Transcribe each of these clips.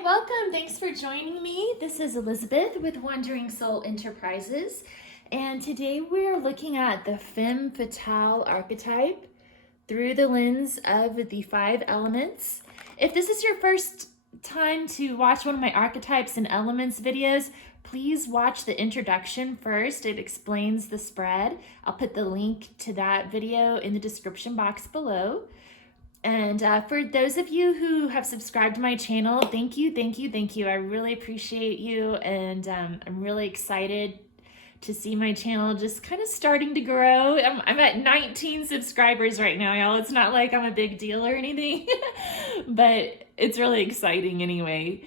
Hi, welcome. Thanks for joining me. This is Elizabeth with Wandering Soul Enterprises, and today we're looking at the Femme Fatale Archetype through the lens of the 5 elements. If this is your first time to watch one of my Archetypes and Elements videos, please watch the introduction first. It explains the spread. I'll put the link to that video in the description box below. And for those of you who have subscribed to my channel, thank you. I really appreciate you, and I'm really excited to see my channel just kind of starting to grow. I'm at 19 subscribers right now, y'all. It's not like I'm a big deal or anything, but it's really exciting anyway.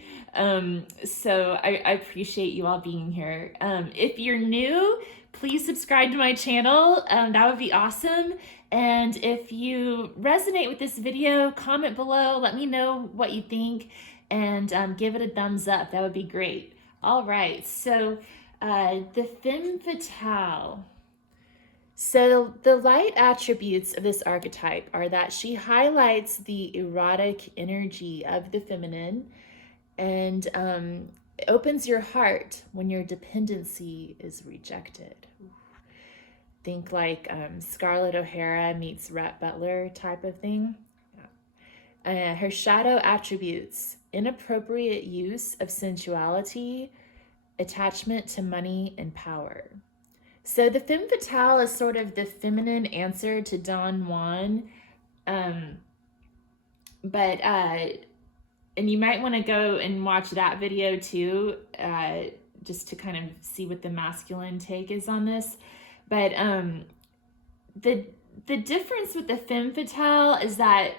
So I appreciate you all being here. If you're new, please subscribe to my channel. That would be awesome. And if you resonate with this video, comment below, let me know what you think, and give it a thumbs up. That would be great. All right, so the Femme Fatale. So the light attributes of this archetype are that she highlights the erotic energy of the feminine and opens your heart when your dependency is rejected. Think like Scarlett O'Hara meets Rhett Butler type of thing. Yeah. Her shadow attributes: inappropriate use of sensuality, attachment to money, and power. So the Femme Fatale is sort of the feminine answer to Don Juan. And you might want to go and watch that video too, just to kind of see what the masculine take is on this. But the difference with the Femme Fatale is that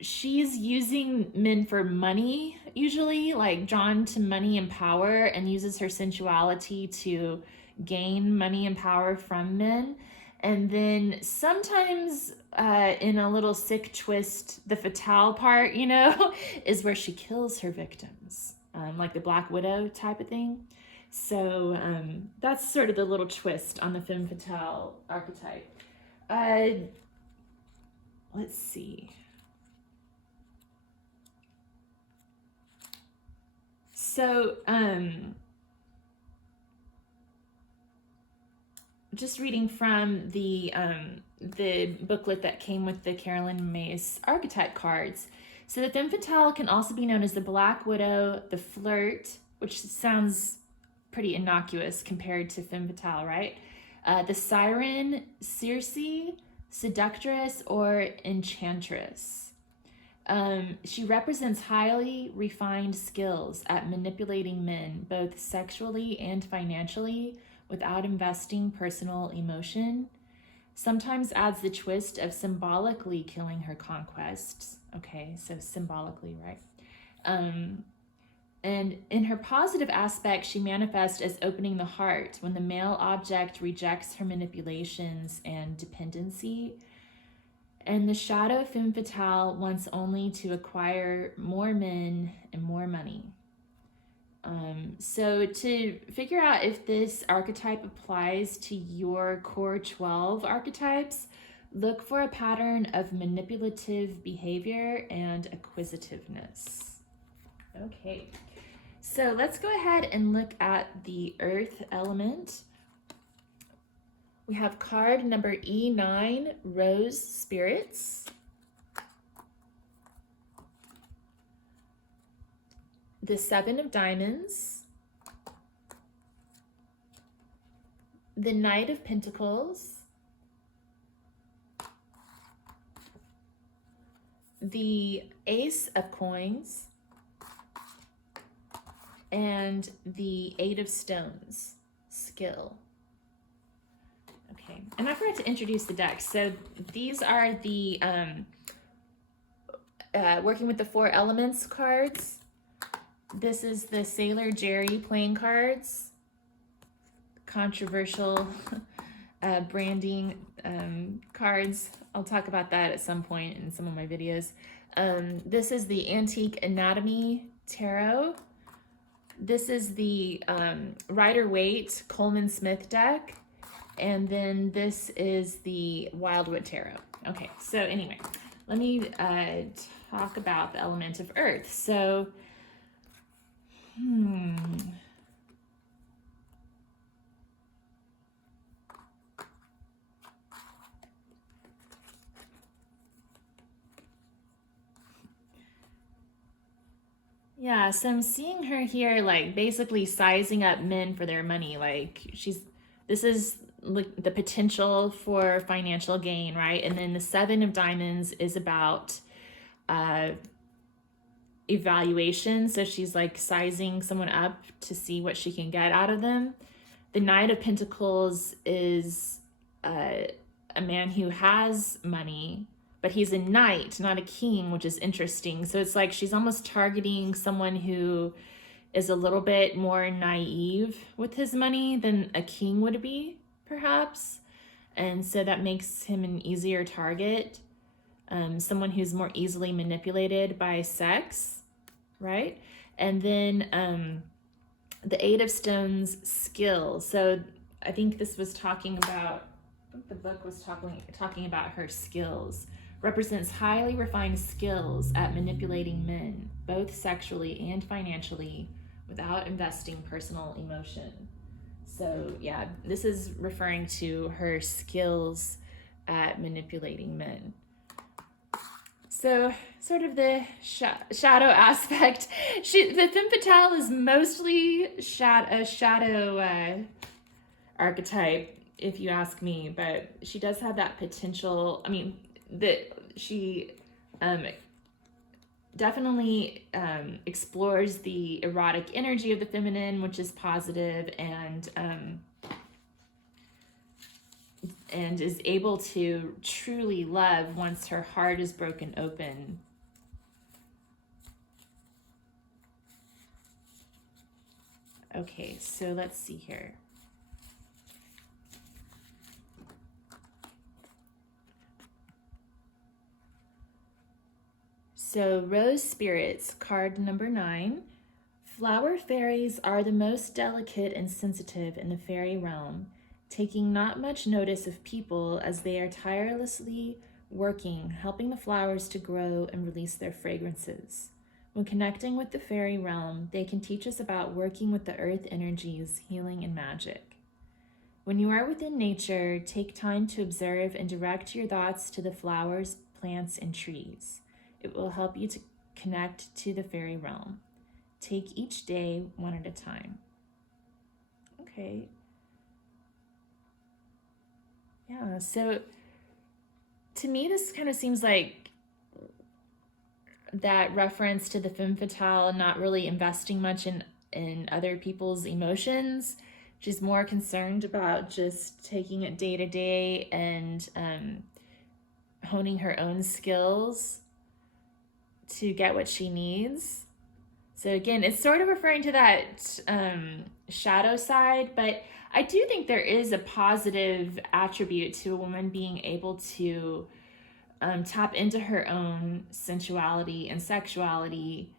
she's using men for money, usually, like drawn to money and power, and uses her sensuality to gain money and power from men. And then sometimes in a little sick twist, the fatale part, you know, is where she kills her victims, like the Black Widow type of thing. So that's sort of the little twist on the Femme Fatale archetype. Let's see. So just reading from the booklet that came with the Carolyn Myss archetype cards. So the Femme Fatale can also be known as the Black Widow, the Flirt, which sounds pretty innocuous compared to Femme Fatale, right? The Siren, Circe, Seductress, or Enchantress. She represents highly refined skills at manipulating men, both sexually and financially, without investing personal emotion. Sometimes adds the twist of symbolically killing her conquests. Okay, so symbolically, right? And in her positive aspect, she manifests as opening the heart when the male object rejects her manipulations and dependency. And the shadow Femme Fatale wants only to acquire more men and more money. So to figure out if this archetype applies to your core 12 archetypes, look for a pattern of manipulative behavior and acquisitiveness. Okay. So let's go ahead and look at the earth element. We have card number E9, Rose Spirits. The 7 of Diamonds. The Knight of Pentacles. The Ace of Coins. And the 8 of Stones, Skill. Okay, and I forgot to introduce the decks. So these are the working with the 4 elements cards. This is the Sailor Jerry playing cards. Controversial branding cards. I'll talk about that at some point in some of my videos. This is the Antique Anatomy Tarot. This is the Arthur Waite Coleman Smith deck. And then this is the Wildwood Tarot. Okay, so anyway, let me talk about the element of earth. So Yeah, so I'm seeing her here, like basically sizing up men for their money. Like this is like the potential for financial gain, right? And then the Seven of Diamonds is about uh, evaluation. So she's like sizing someone up to see what she can get out of them. The Knight of Pentacles is a man who has money, but he's a knight, not a king, which is interesting. So it's like she's almost targeting someone who is a little bit more naive with his money than a king would be, perhaps. And so that makes him an easier target. Someone who's more easily manipulated by sex, right? And then the Eight of Stones, skill. So I think this was talking about, the book was talking about her skills. Represents highly refined skills at manipulating men, both sexually and financially, without investing personal emotion. So yeah, this is referring to her skills at manipulating men. So sort of the shadow aspect. The Femme Fatale is mostly a shadow archetype, if you ask me, but she does have that potential. I mean, that she definitely explores the erotic energy of the feminine, which is positive, and is able to truly love once her heart is broken open. Okay, so let's see here. So Rose Spirits, card number 9. Flower fairies are the most delicate and sensitive in the fairy realm, taking not much notice of people as they are tirelessly working, helping the flowers to grow and release their fragrances. When connecting with the fairy realm, they can teach us about working with the earth energies, healing, and magic. When you are within nature, take time to observe and direct your thoughts to the flowers, plants, and trees. It will help you to connect to the fairy realm. Take each day one at a time. Okay. Yeah, so to me, this kind of seems like that reference to the Femme Fatale not really investing much in other people's emotions. She's more concerned about just taking it day to day and honing her own skills to get what she needs. So again, it's sort of referring to that shadow side, but I do think there is a positive attribute to a woman being able to tap into her own sensuality and sexuality.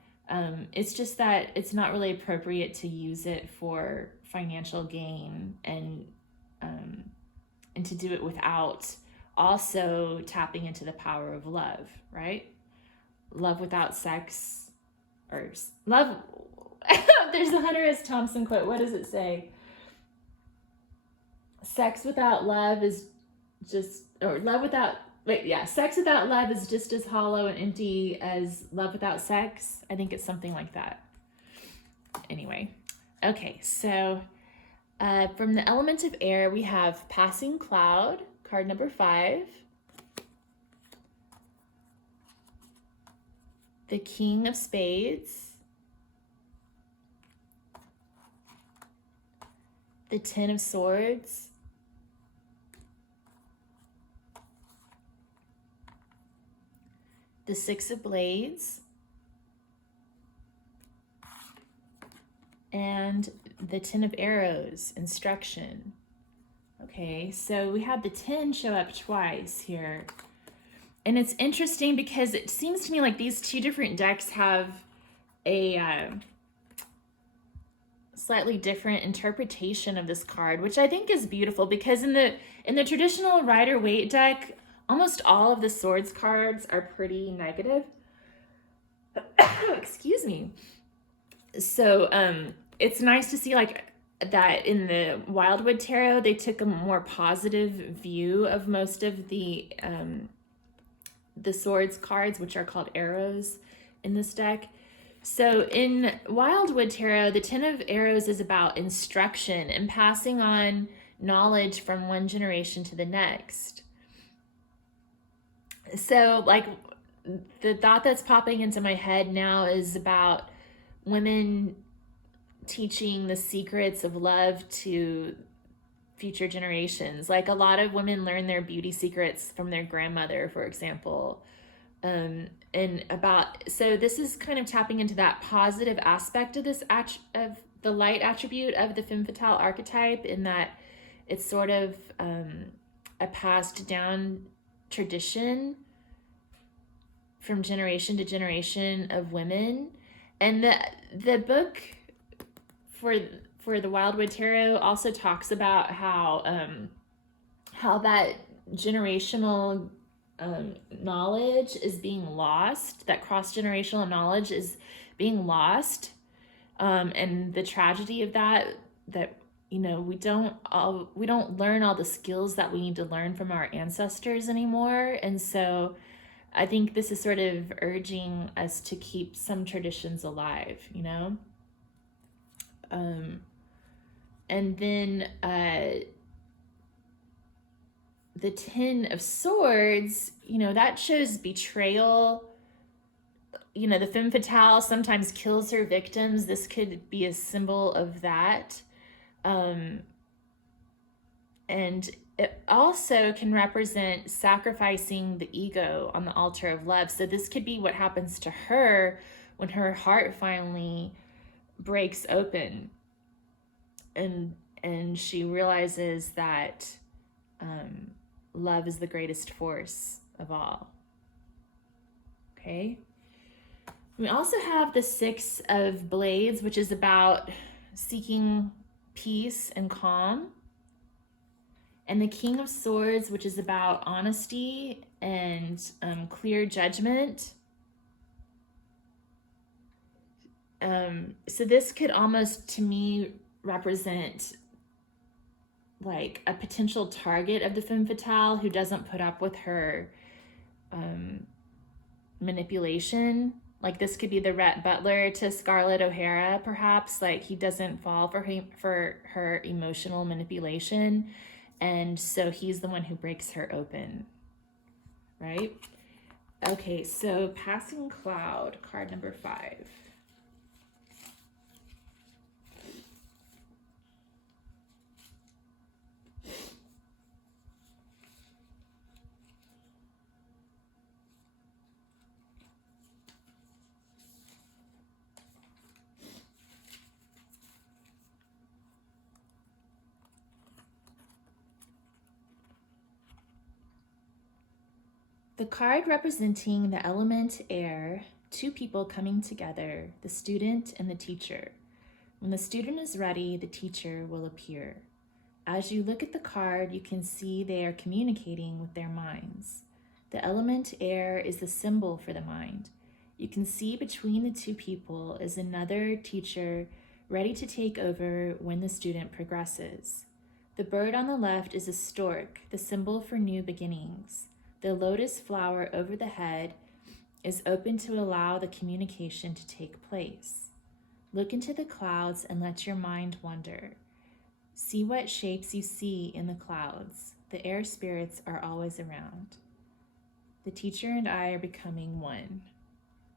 It's just that it's not really appropriate to use it for financial gain and to do it without also tapping into the power of love, right? Love without sex, or love. There's a Hunter S. Thompson quote. What does it say? Sex without love is just, or love without, wait, yeah, sex without love is just as hollow and empty as love without sex. I think it's something like that. Anyway, okay, so from the element of air, we have Passing Cloud, card number 5. The King of Spades, the Ten of Swords, the Six of Blades, and the Ten of Arrows, Instruction. Okay, so we have the 10 show up twice here. And it's interesting because it seems to me like these two different decks have a slightly different interpretation of this card, which I think is beautiful, because in the traditional Rider-Waite deck, almost all of the swords cards are pretty negative. Excuse me. So it's nice to see like that in the Wildwood Tarot, they took a more positive view of most of the swords cards, which are called arrows in this deck. So in Wildwood Tarot, the 10 of Arrows is about instruction and passing on knowledge from one generation to the next. So like the thought that's popping into my head now is about women teaching the secrets of love to future generations. Like a lot of women learn their beauty secrets from their grandmother, for example. So this is kind of tapping into that positive aspect of this of the light attribute of the Femme Fatale archetype, in that it's sort of a passed down tradition from generation to generation of women. And the book for the Wildwood Tarot also talks about how that generational knowledge is being lost, that cross-generational knowledge is being lost, and the tragedy of that you know, we don't learn all the skills that we need to learn from our ancestors anymore. And so I think this is sort of urging us to keep some traditions alive, you know. And then the 10 of Swords, you know, that shows betrayal. You know, the Femme Fatale sometimes kills her victims. This could be a symbol of that. And it also can represent sacrificing the ego on the altar of love. So this could be what happens to her when her heart finally breaks open and she realizes that love is the greatest force of all. Okay. We also have the 6 of Blades, which is about seeking peace and calm. And the King of Swords, which is about honesty and clear judgment. So this could almost, to me, represent like a potential target of the Femme Fatale who doesn't put up with her manipulation. Like this could be the Rhett Butler to Scarlett O'Hara, perhaps. Like he doesn't fall for her emotional manipulation. And so he's the one who breaks her open, right? Okay, so Passing Cloud, card number 5. The card representing the element air, 2 people coming together, the student and the teacher. When the student is ready, the teacher will appear. As you look at the card, you can see they are communicating with their minds. The element air is the symbol for the mind. You can see between the 2 people is another teacher ready to take over when the student progresses. The bird on the left is a stork, the symbol for new beginnings. The lotus flower over the head is open to allow the communication to take place. Look into the clouds and let your mind wander. See what shapes you see in the clouds. The air spirits are always around. The teacher and I are becoming one.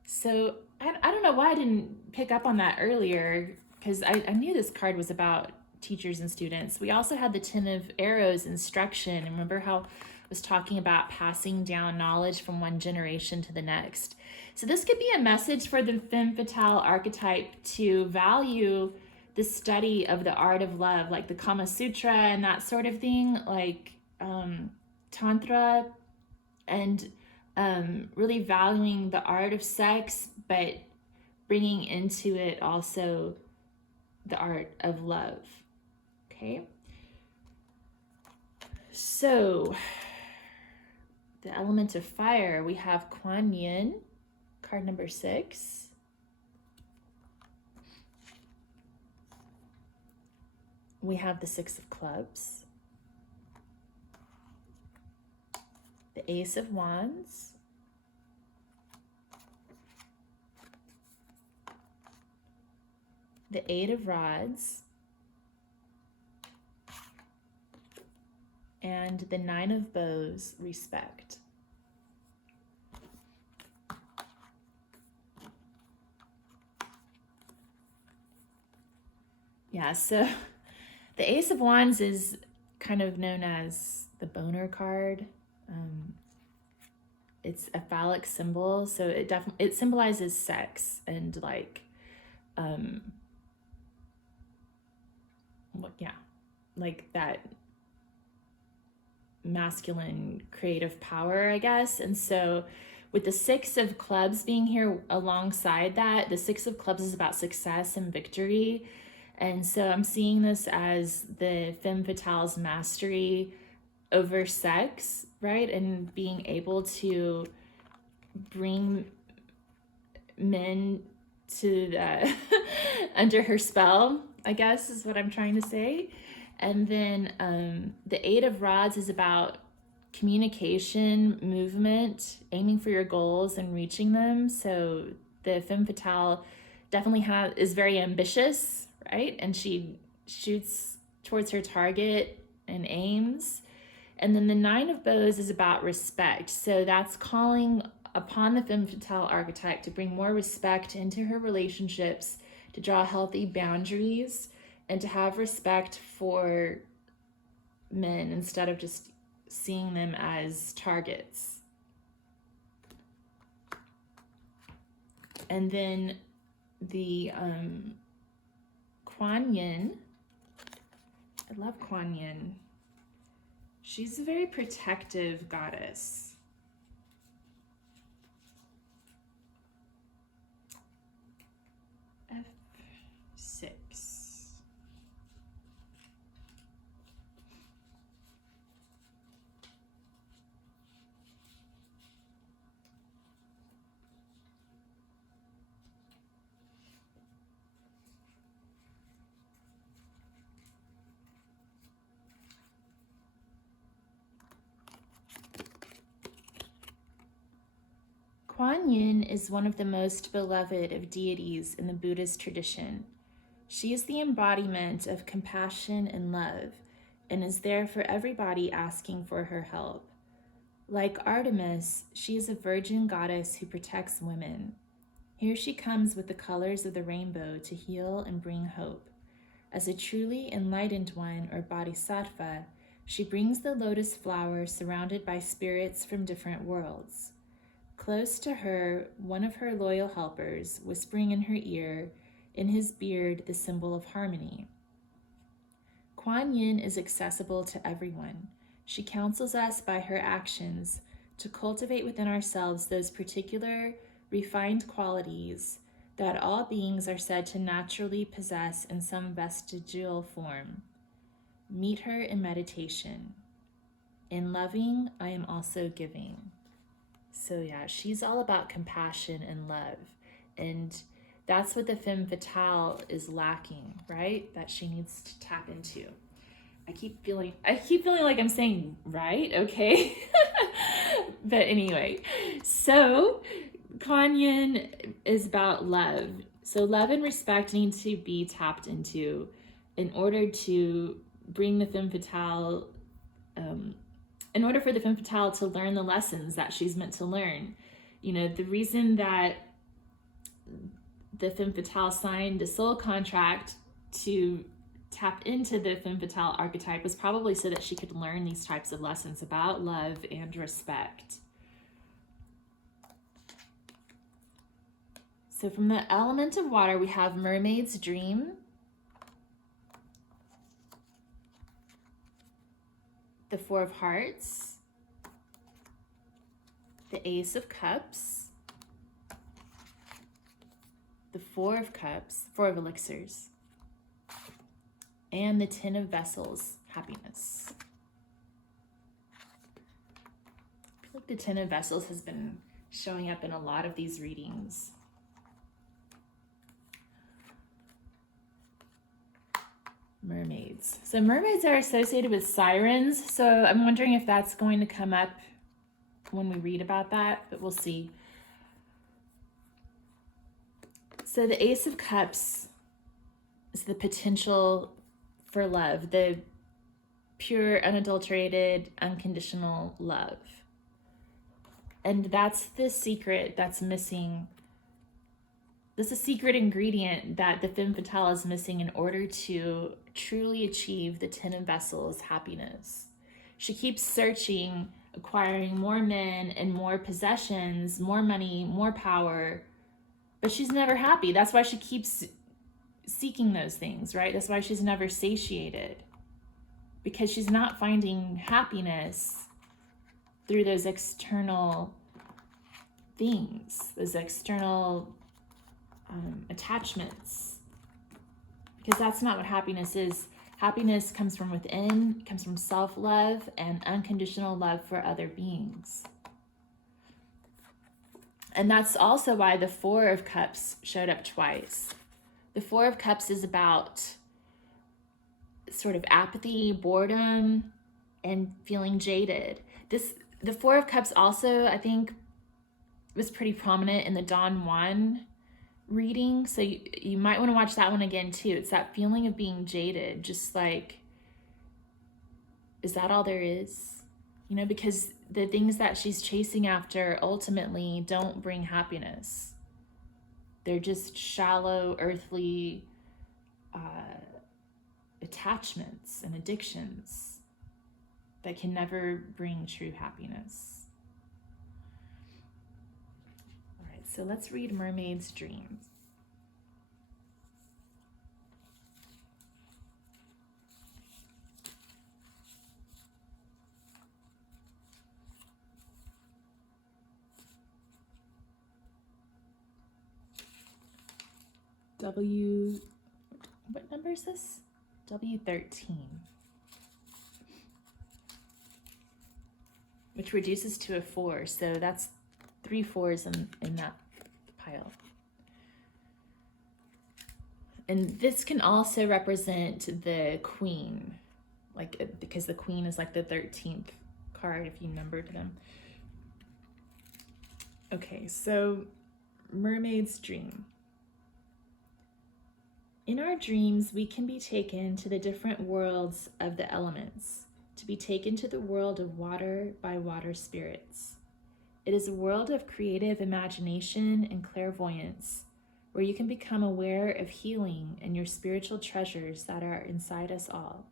So I don't know why I didn't pick up on that earlier, because I knew this card was about teachers and students. We also had the 10 of Arrows, instruction. And remember how was talking about passing down knowledge from one generation to the next. So this could be a message for the Femme Fatale archetype to value the study of the art of love, like the Kama Sutra and that sort of thing, like Tantra, and really valuing the art of sex, but bringing into it also the art of love. Okay. So the element of fire, we have Kuan Yin, card number 6. we have the Six of Clubs, the Ace of Wands, the Eight of Rods, and the Nine of Bows, Respect. Yeah, so the Ace of Wands is kind of known as the boner card. It's a phallic symbol, so it symbolizes sex and like, like that masculine creative power, I guess. And so with the Six of Clubs being here alongside that, the Six of Clubs is about success and victory. And so I'm seeing this as the Femme Fatale's mastery over sex, right? And being able to bring men to under her spell, I guess is what I'm trying to say. And then the Eight of Rods is about communication, movement, aiming for your goals and reaching them. So the Femme Fatale definitely is very ambitious, right? And she shoots towards her target and aims. And then the Nine of Bows is about respect. So that's calling upon the Femme Fatale archetype to bring more respect into her relationships, to draw healthy boundaries, and to have respect for men instead of just seeing them as targets. And then the Kuan Yin. I love Kuan Yin. She's a very protective goddess. F6. Kuan Yin is one of the most beloved of deities in the Buddhist tradition. She is the embodiment of compassion and love, and is there for everybody asking for her help. Like Artemis, she is a virgin goddess who protects women. Here she comes with the colors of the rainbow to heal and bring hope. As a truly enlightened one, or bodhisattva, she brings the lotus flower surrounded by spirits from different worlds. Close to her, one of her loyal helpers, whispering in her ear, in his beard the symbol of harmony. Kuan Yin is accessible to everyone. She counsels us by her actions to cultivate within ourselves those particular, refined qualities that all beings are said to naturally possess in some vestigial form. Meet her in meditation. In loving, I am also giving. So yeah, she's all about compassion and love. And that's what the Femme Fatale is lacking, right? That she needs to tap into. I keep feeling like I'm saying right, okay? But anyway, so Kuan Yin is about love. So love and respect need to be tapped into in order to bring the Femme Fatale, in order for the Femme Fatale to learn the lessons that she's meant to learn. You know, the reason that the Femme Fatale signed a soul contract to tap into the Femme Fatale archetype was probably so that she could learn these types of lessons about love and respect. So from the element of water, we have Mermaid's Dream, the Four of Hearts, the Ace of Cups, the Four of Cups, Four of Elixirs, and the Ten of Vessels, Happiness. I feel like the Ten of Vessels has been showing up in a lot of these readings. mermaids. So mermaids are associated with sirens, so I'm wondering if that's going to come up when we read about that, but we'll see. So the Ace of Cups is the potential for love, the pure, unadulterated, unconditional love. And that's the secret that's missing. This is a secret ingredient that the Femme Fatale is missing in order to truly achieve the Ten of Vessels happiness. She keeps searching, acquiring more men and more possessions, more money, more power, but she's never happy. That's why she keeps seeking those things, right? That's why she's never satiated, because she's not finding happiness through those external things, those external attachments, because that's not what happiness is. Happiness comes from within, comes from self-love and unconditional love for other beings. And that's also why the Four of Cups showed up twice. The Four of Cups is about sort of apathy, boredom, and feeling jaded. The Four of Cups also, I think, was pretty prominent in the Don Juan reading, so you might want to watch that one again too. It's that feeling of being jaded, just like, is that all there is? You know, because the things that she's chasing after ultimately don't bring happiness. They're just shallow, earthly attachments and addictions that can never bring true happiness. So let's read Mermaid's Dreams. What number is this? W13. Which reduces to a 4, so that's 3 4s in that pile. And this can also represent the Queen, like, because the Queen is like the 13th card if you numbered them. Okay, so Mermaid's Dream. In our dreams, we can be taken to the different worlds of the elements, to be taken to the world of water by water spirits. It is a world of creative imagination and clairvoyance, where you can become aware of healing and your spiritual treasures that are inside us all.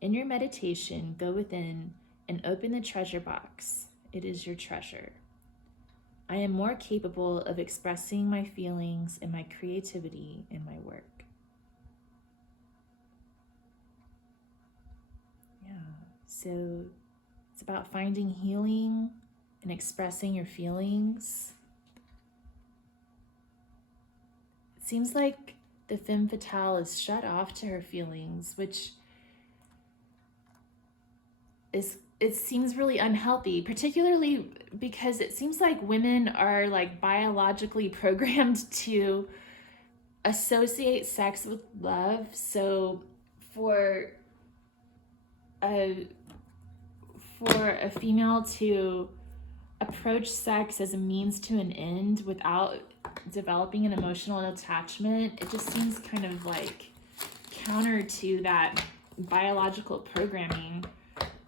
In your meditation, go within and open the treasure box. It is your treasure. I am more capable of expressing my feelings and my creativity in my work. Yeah, so it's about finding healing and expressing your feelings. It seems like the Femme Fatale is shut off to her feelings, which it seems really unhealthy, particularly because it seems like women are like biologically programmed to associate sex with love. So for a female to approach sex as a means to an end without developing an emotional attachment, it just seems kind of like counter to that biological programming.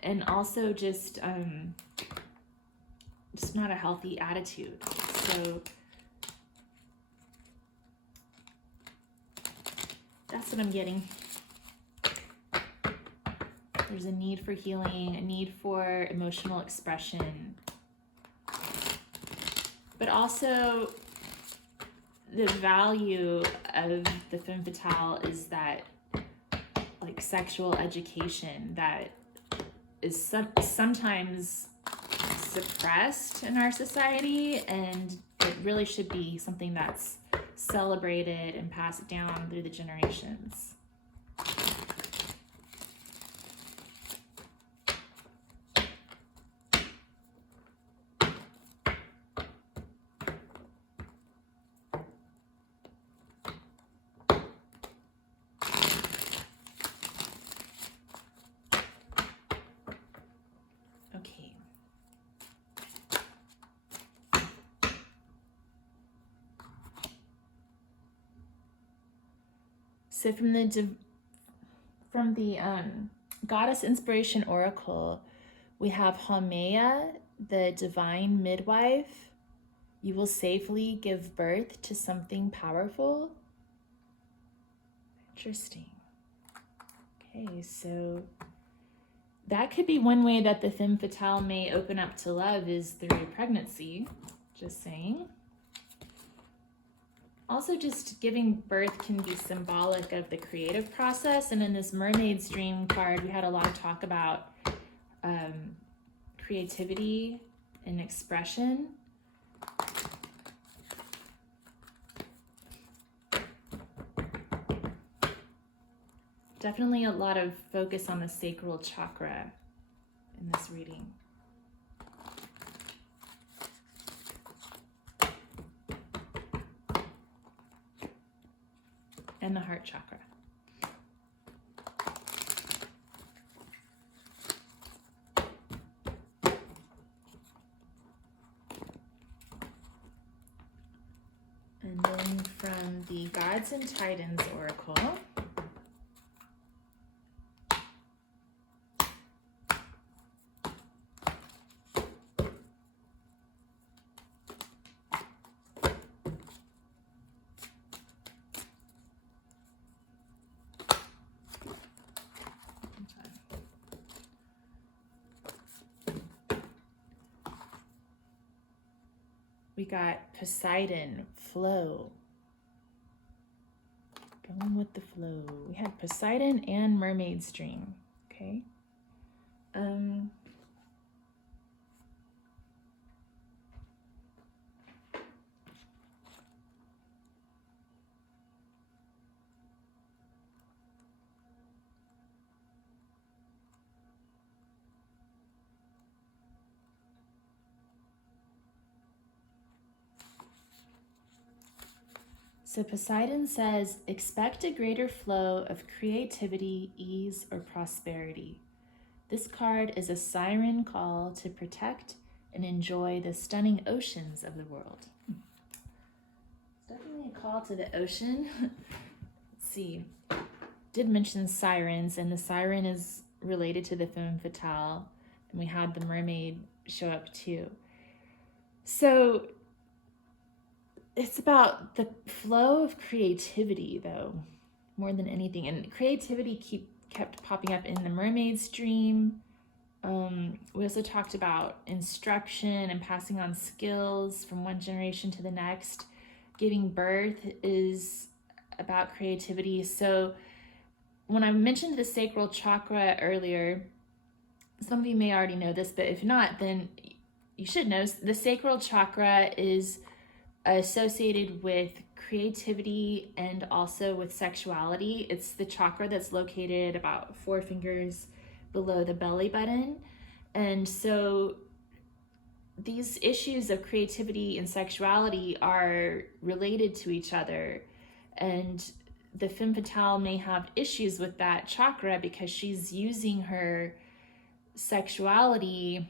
And also just not a healthy attitude. So that's what I'm getting. There's a need for healing, a need for emotional expression. But also the value of the Femme Fatale is that like sexual education that is sometimes suppressed in our society, and it really should be something that's celebrated and passed down through the generations. So from the Goddess Inspiration Oracle, we have Haumea, the divine midwife. You will safely give birth to something powerful. Interesting. Okay, so that could be one way that the femme fatale may open up to love is through pregnancy. Just saying. Also, just giving birth can be symbolic of the creative process. And in this Mermaid's Dream card, we had a lot of talk about creativity and expression. Definitely a lot of focus on the sacral chakra in this reading. And the heart chakra. And then from the Gods and Titans Oracle, we got Poseidon, flow. Going with the flow. We had Poseidon and Mermaid's Dream. Okay. So Poseidon says, expect a greater flow of creativity, ease, or prosperity. This card is a siren call to protect and enjoy the stunning oceans of the world. It's definitely a call to the ocean. Let's see. Did mention sirens, and the siren is related to the femme fatale, and we had the mermaid show up too. So it's about the flow of creativity, though, more than anything. And creativity kept popping up in the Mermaid's Dream. We also talked about instruction and passing on skills from one generation to the next. Giving birth is about creativity. So when I mentioned the sacral chakra earlier, some of you may already know this, but if not, then you should know. The sacral chakra is associated with creativity and also with sexuality. It's the chakra that's located about 4 fingers below the belly button. And so these issues of creativity and sexuality are related to each other. And the femme fatale may have issues with that chakra because she's using her sexuality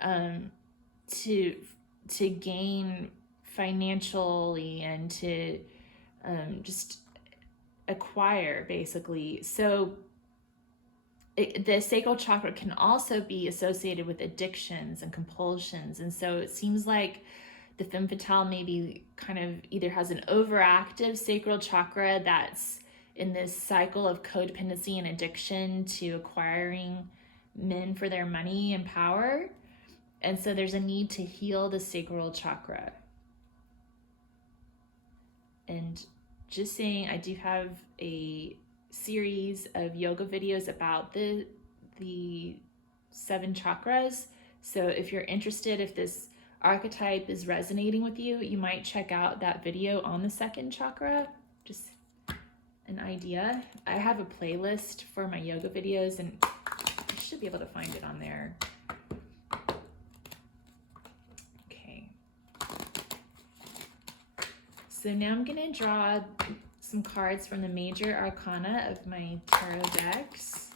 to gain financially and to just acquire, basically. So the sacral chakra can also be associated with addictions and compulsions. And so it seems like the femme fatale maybe kind of either has an overactive sacral chakra that's in this cycle of codependency and addiction to acquiring men for their money and power. And so there's a need to heal the sacral chakra. And just saying, I do have a series of yoga videos about the 7 chakras. So if you're interested, if this archetype is resonating with you, you might check out that video on the 2nd chakra. Just an idea. I have a playlist for my yoga videos, and you should be able to find it on there. So now I'm going to draw some cards from the major arcana of my tarot decks.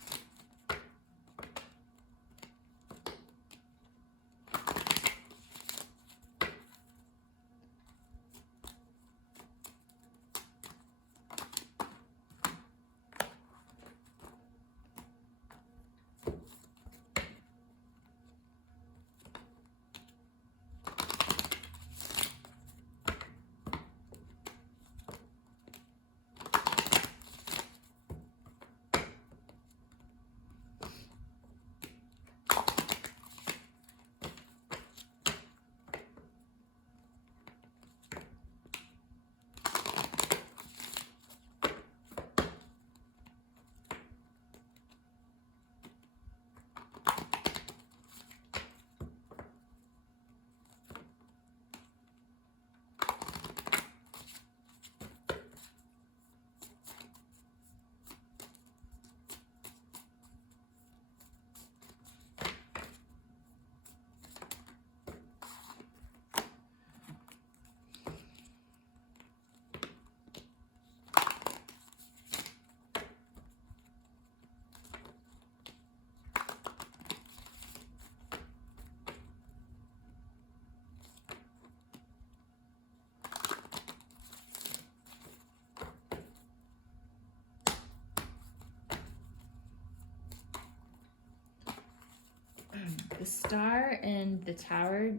The Star and the Tower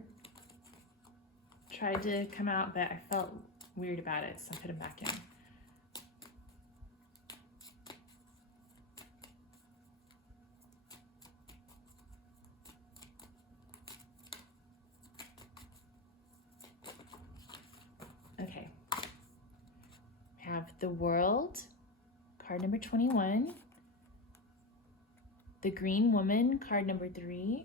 tried to come out, but I felt weird about it, so I put them back in. Okay. We have the World, card number 21. The Green Woman, card number 3.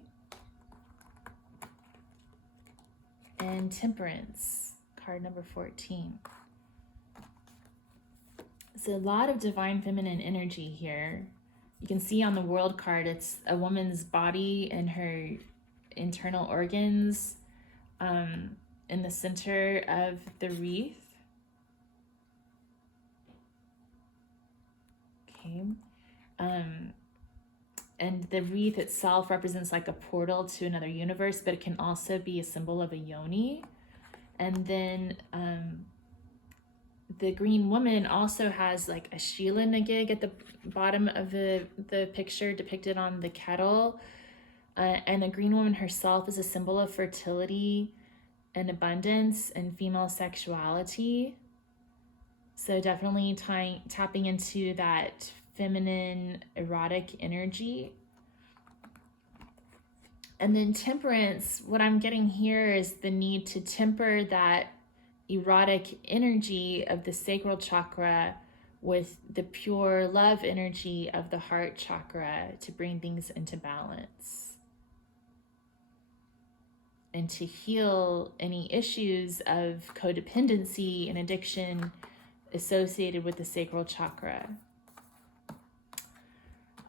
And Temperance, card number 14. So a lot of divine feminine energy here. You can see on the World card, it's a woman's body and her internal organs in the center of the wreath. Okay. And the wreath itself represents like a portal to another universe, but it can also be a symbol of a yoni. And then the Green Woman also has like a Sheila Nagig at the bottom of the picture depicted on the kettle. And the Green Woman herself is a symbol of fertility and abundance and female sexuality. So definitely tapping into that feminine erotic energy. And then Temperance, what I'm getting here is the need to temper that erotic energy of the sacral chakra with the pure love energy of the heart chakra to bring things into balance and to heal any issues of codependency and addiction associated with the sacral chakra.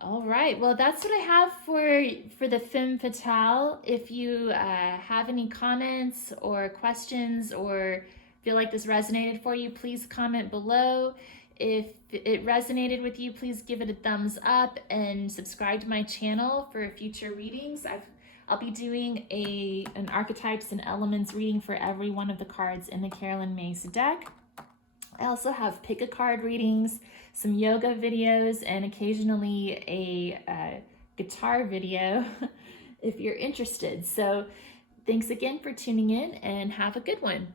All right, well, that's what I have for the Femme Fatale. If you have any comments or questions or feel like this resonated for you, please comment below. If it resonated with you, please give it a thumbs up and subscribe to my channel for future readings. I'll be doing an Archetypes and Elements reading for every one of the cards in the Carolyn Myss deck. I also have pick a card readings, some yoga videos, and occasionally a guitar video if you're interested. So thanks again for tuning in and have a good one.